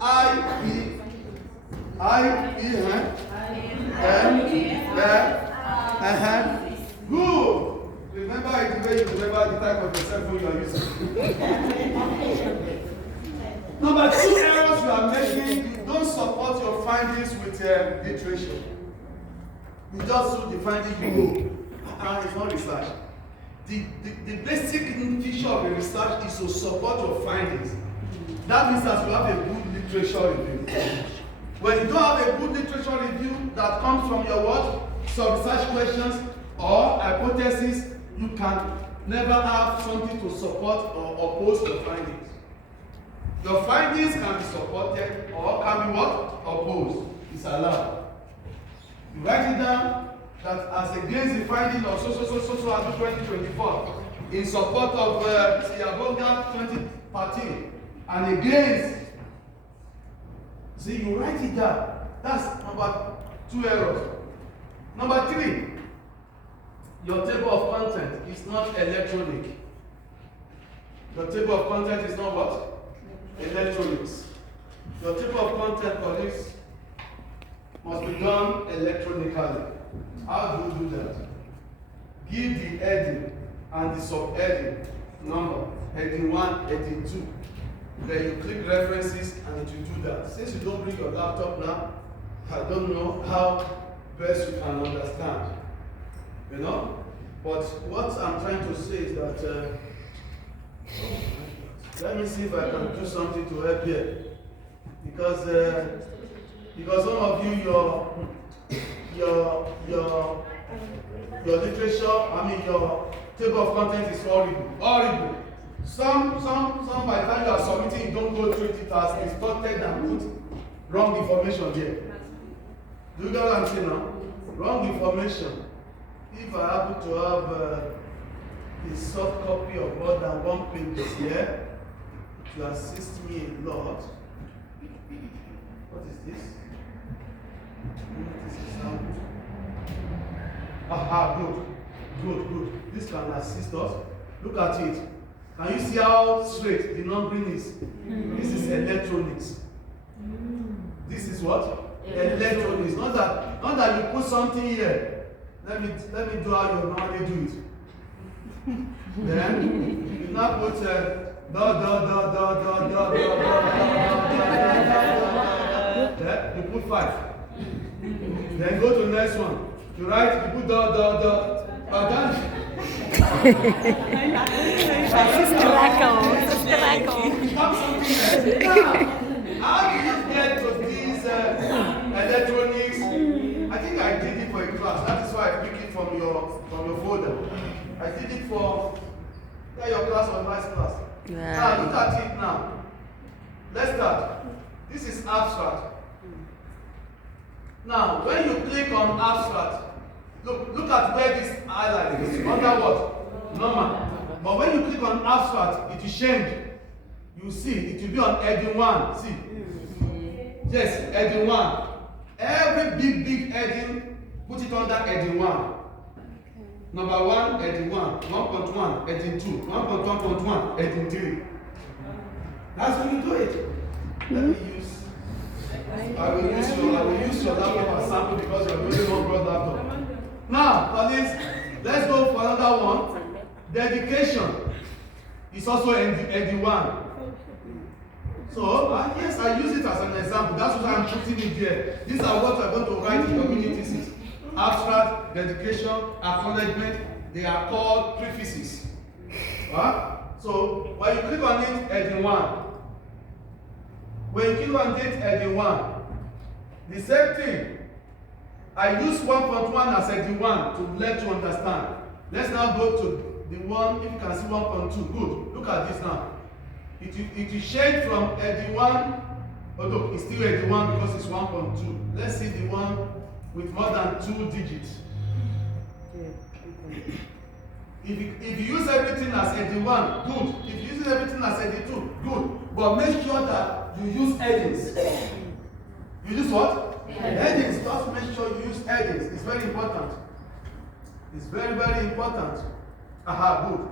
Good. Remember it the way you remember the type of cell phone you are using. Number 2 errors you are making, you don't support your findings with literature. You just do the finding you go. And it's not research. The basic feature of the research is to support your findings. That means that you have a good literature review. When you don't have a good literature review that comes from your what? Some research questions or hypotheses, you can never have something to support or oppose your findings. Your findings can be supported or can be what? Opposed. It's allowed. You write it down that as against the finding of so as 2024 in support of Siaboga 2013 and against. See, you write it down. That's number 2 errors. Number 3, your table of content is not electronic. Your table of content is not what? Electronics. Your table of content, colleagues, must be done electronically. How do you do that? Give the heading and the subheading number, heading 1, heading 2. Then you click references and it will do that. Since you don't bring your laptop now, I don't know how best you can understand. You know? But what I'm trying to say is that let me see if I can do something to help here. Because some of you, your literature, your table of content is horrible. Some by the time you are submitting, you don't go through it as instructed and put wrong information there. Do you get what I'm saying now? Wrong information. If I happen to have a soft copy of more than 1 page here, to assist me a lot. What is this? This is sound. Aha, good. This can assist us. Look at it. Can you see how straight the numbering is? This is electronics. This is what? Electronics. Not that you put something here. Let me do how you normally do it. Then you now put you put 5. Then go to the next one. You write, you put Bagan. How do you get to these electronics? I think I did it for a class. That is why I picked it from your folder. I did it for your class or vice class. Now look at it now. Let's start. This is abstract. Now, when you click on abstract, look at where this highlight is. Under what? Normal. But when you click on abstract, it will change. You see, it will be on heading 1. See? Yes, heading 1. Every big heading, put it under heading 1. Number 1, heading 1. 1.1, heading 2. 1.1.1, heading 3. That's when you do it. Let me use. I will use your laptop as sample because you're using one broad laptop. Now, colleagues, let's go for another one. Dedication is also heading 1. So, yes, I use it as an example. That's why I'm putting it there. These are what I'm going to write in communities. Abstract, dedication, acknowledgement, they are called prefaces. So, when you click on it, heading 1. When you click on it, heading 1. The same thing. I use 1.1 as heading 1 to let you understand. Let's now go to the one, if you can see 1.2. Good. Look at this now. It will change from heading 1, although it's still heading 1 because it's 1.2. Let's see the one with more than 2 digits. If you use everything as heading 1, good. If you use everything as heading 2, good. But make sure that you use headings. You use what? Headings. Just make sure you use headings. It's very important. It's very, very important. Aha, good.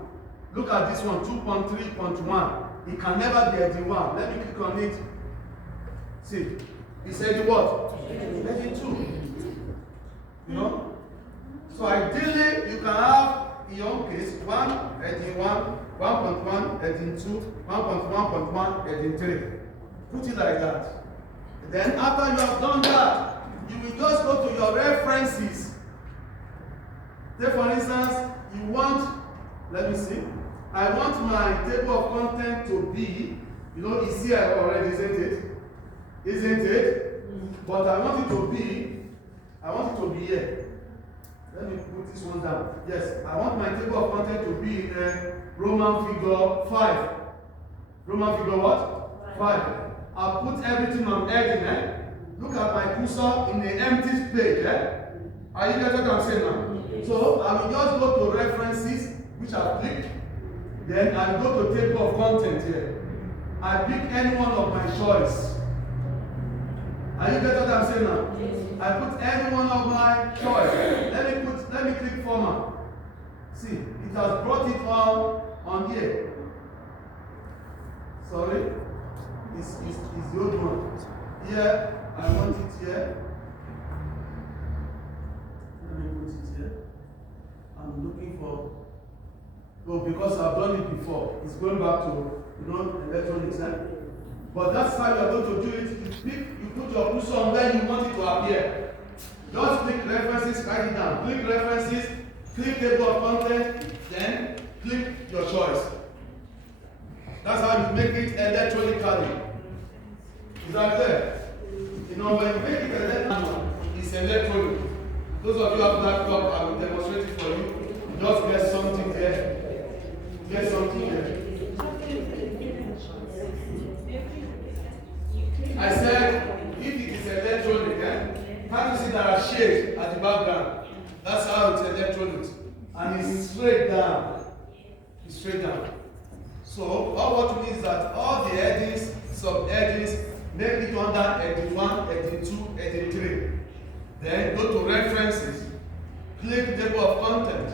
Look at this one, 2.3.1. It can never be heading 1. Let me click on it. See, he said what? Heading 2. You know? So ideally, you can have, in your own case, 1 heading 1, 1.1 heading 2, 1.1.1 heading 3. Put it like that. Then after you have done that, you will just go to your references. Say for instance, you want, let me see, I want my table of content to be, you know, it's here already, isn't it? Isn't it? But I want it to be here. Let me put this one down. Yes, I want my table of content to be in Roman figure 5. Roman figure what? 5. I'll put everything on heading, Look at my cursor in the empty page, Are you getting what I'm saying now? So I will just go to references, which I click. Then I go to table of content here. I pick any one of my choice. Are you getting what I'm saying now? I put any one of my choice. Let me click format. See, it has brought it on here. Sorry. It's the old one. Here, I want it here. Let me put it here. I'm looking for. Oh, because I've done it before. It's going back to, electronics. But that's how you're going to do it. You put your cursor on where you want it to appear. Just click references, write it down. Click references, click table of content, then click your choice. That's how you make it electronically. Is that clear? When you make it electronic, it's electronic. Those of you who have laptop, I will demonstrate it for you. Just get something there. Get something there. I said, if it is electronic, can't you see there are shades at the background? That's how it's electronic. And it's straight down. It's straight down. So, all what means that all the headings, sub-headings, make it under heading 1, heading 2, heading 3. Then go to references. Click table of content.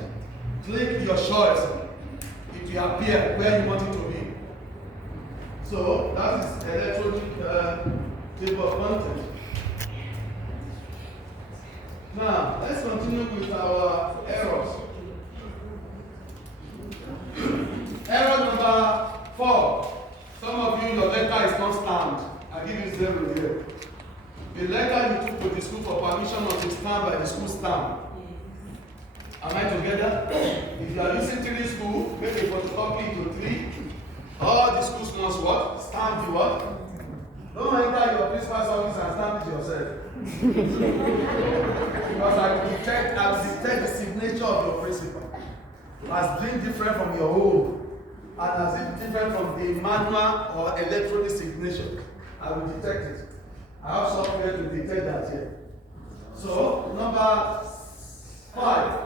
Click your choice. It will appear where you want it to be. So that is electronic table of content. Now, let's continue with our errors. Error number 4. Some of you, your letter is not stamped. I give you 0 here. The letter you took to the school for permission must be stamped by the school stamp. Am I together? If you are using 3 school, make a photocopy into 3. All the schools must what? Stamp the what? Don't enter your principal's office and stamp it yourself. Because I will detect the signature of your principal as being different from your own, and as if different from the manual or electronic signature. I will detect it. I have software to detect that here. So, number 5.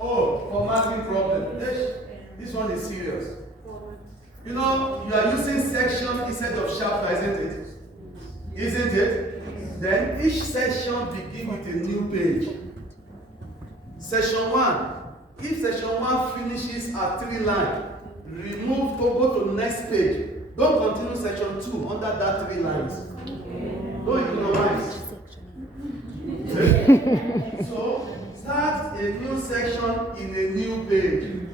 Oh, formatting problem. This one is serious. You are using section instead of chapter, isn't it? Isn't it? Then each section begins with a new page. Section 1. If section 1 finishes at 3 lines, remove or go to the next page. Don't continue section 2 under that 3 lines. Don't economize. So, start a new section in a new page.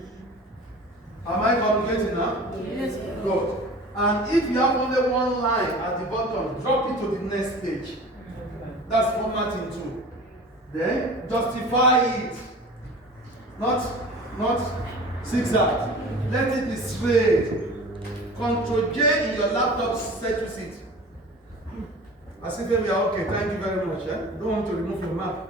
Am I communicating now? Yes. Good. And if you have only 1 line at the bottom, drop it to the next page. That's formatting too. Then justify it. Not zigzag. Let it be straight. Ctrl J in your laptop settles it. As if we are okay. Thank you very much. Don't want to remove your map.